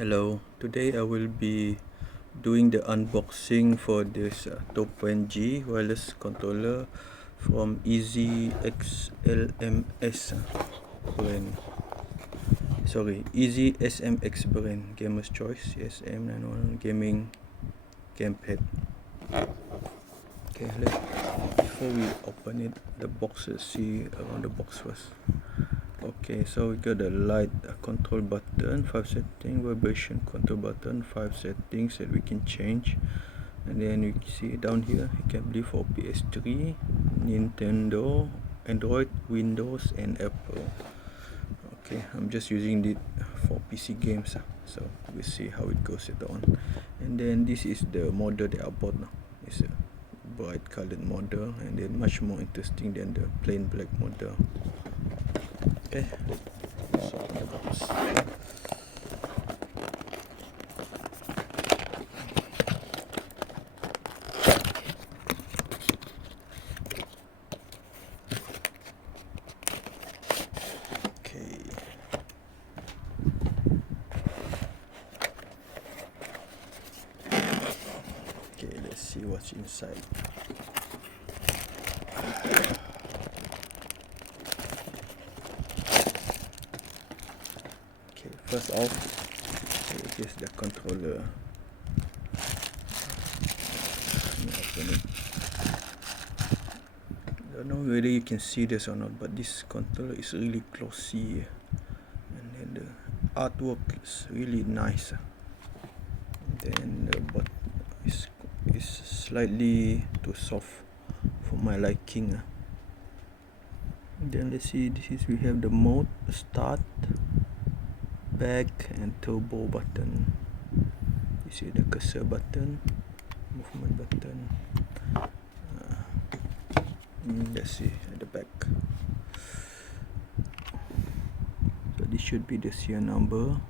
Hello, today I will be doing the unboxing for this G wireless controller from SMX brand. SMX brand, Gamer's Choice SM91 Gaming Gamepad. Okay, before we open it, the box, let's see around the box first. Okay, so we got the light control button, 5 setting, vibration control button, 5 settings that we can change. And then you can see down here you can play for PS3, Nintendo, Android, Windows and Apple. Okay, I'm just using it for PC games, so we'll see how it goes later on. And then this is the model that I bought now. It's a bright colored model and then much more interesting than the plain black model. Okay, let's open the box. Okay, let's see what's inside. Okay, first off, here's the controller. Let me open it. I don't know whether you can see this or not, but this controller is really glossy, and then the artwork is really nice. Then the button is slightly too soft for my liking. Then let's see, we have the mode, start, back and turbo button. You see the cursor button, movement button. Let's see at the back. So this should be the serial number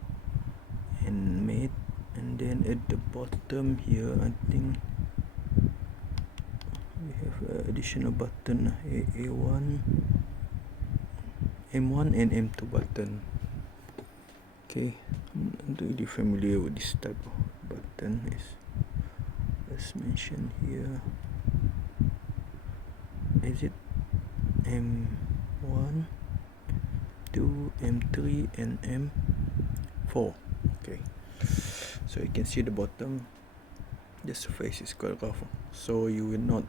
and made. And then at the bottom here, I think we have an additional button, A1, M1 and M2 button. Okay, I'm not really familiar with this type of button. Let's mention here. Is it M1, 2, M3 and M4? Okay, so you can see the bottom. The surface is quite rough, so you will not,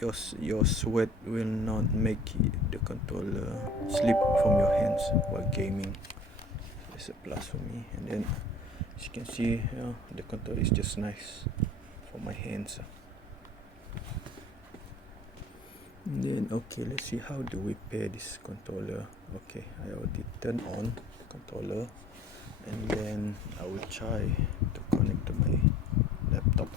your sweat will not make the controller slip from your hands while gaming. That's a plus for me. And then as you can see, the controller is just nice for my hands. And then okay, let's see how do we pair this controller. Okay, I already turned on the controller, and then I will try to connect to my laptop.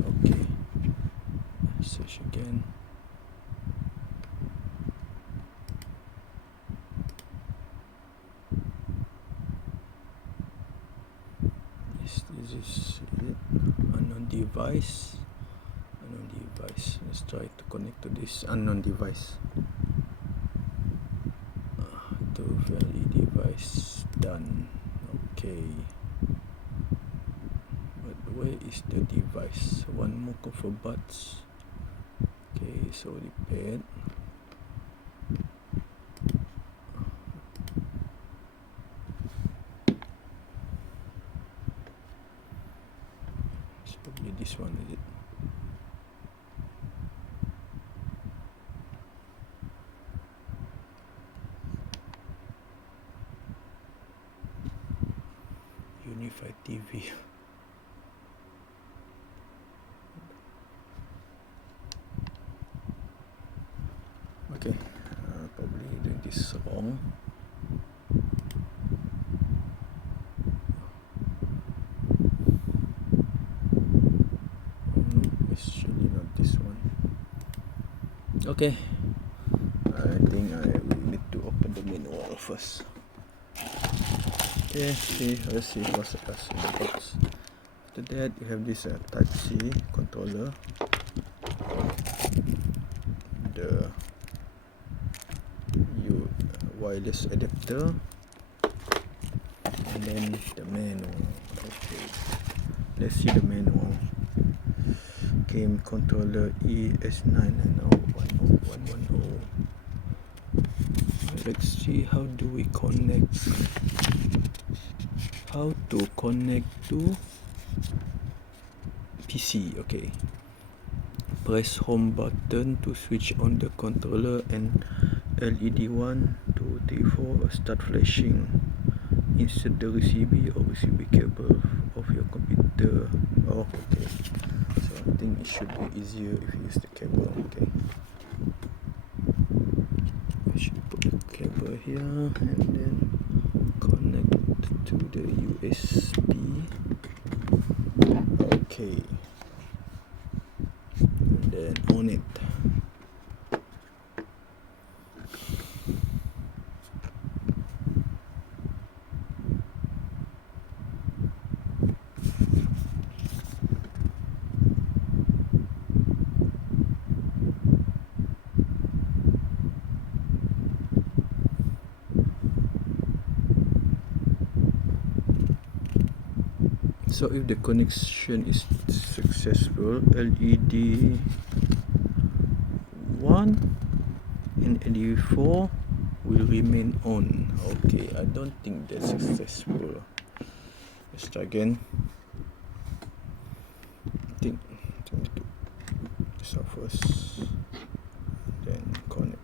Okay, search again. This is unknown device. Let's try to connect to this unknown device. To valid device, done. Okay, but where is the device? One more for buds. Okay, so repaired. It's probably this one, is it? Unified TV. Okay, probably doing this wrong. It's surely not this one. Okay, I think we need to open the manual first. Okay, let's see what's in the box. After that, you have this Type C controller, the wireless adapter, and then the manual. Okay, let's see the manual. Game controller ES99010. Let's see how do we connect. How to connect to PC. Okay, press home button to switch on the controller and LED 1, 2, 3, 4 start flashing. Insert the receiver or receiver cable of your computer. Oh, okay. So I think it should be easier if you use the cable. Okay, I should put the cable here and then connect to the USB. Okay, and then on it. So if the connection is successful, LED 1 and LED 4 will remain on. Okay, I don't think that's successful. Let's try again. I think we need to start first, then connect.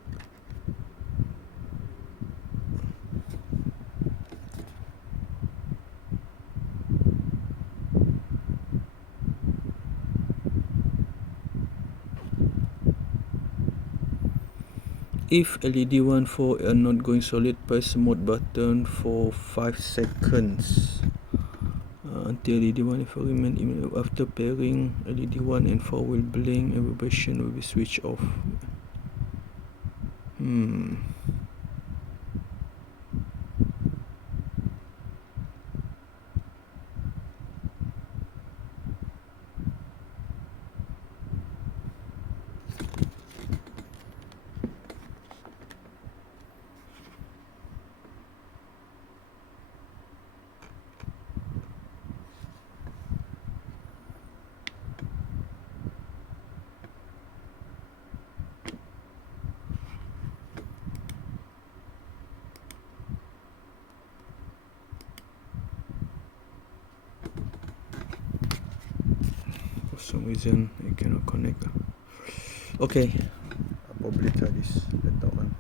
If LED 1, 4 are not going solid, press mode button for 5 seconds until LED 1 and 4 remain immediate. After pairing, LED 1 and 4 will blink and vibration will be switched off. For some reason I cannot connect. Okay, I'll probably try this later on.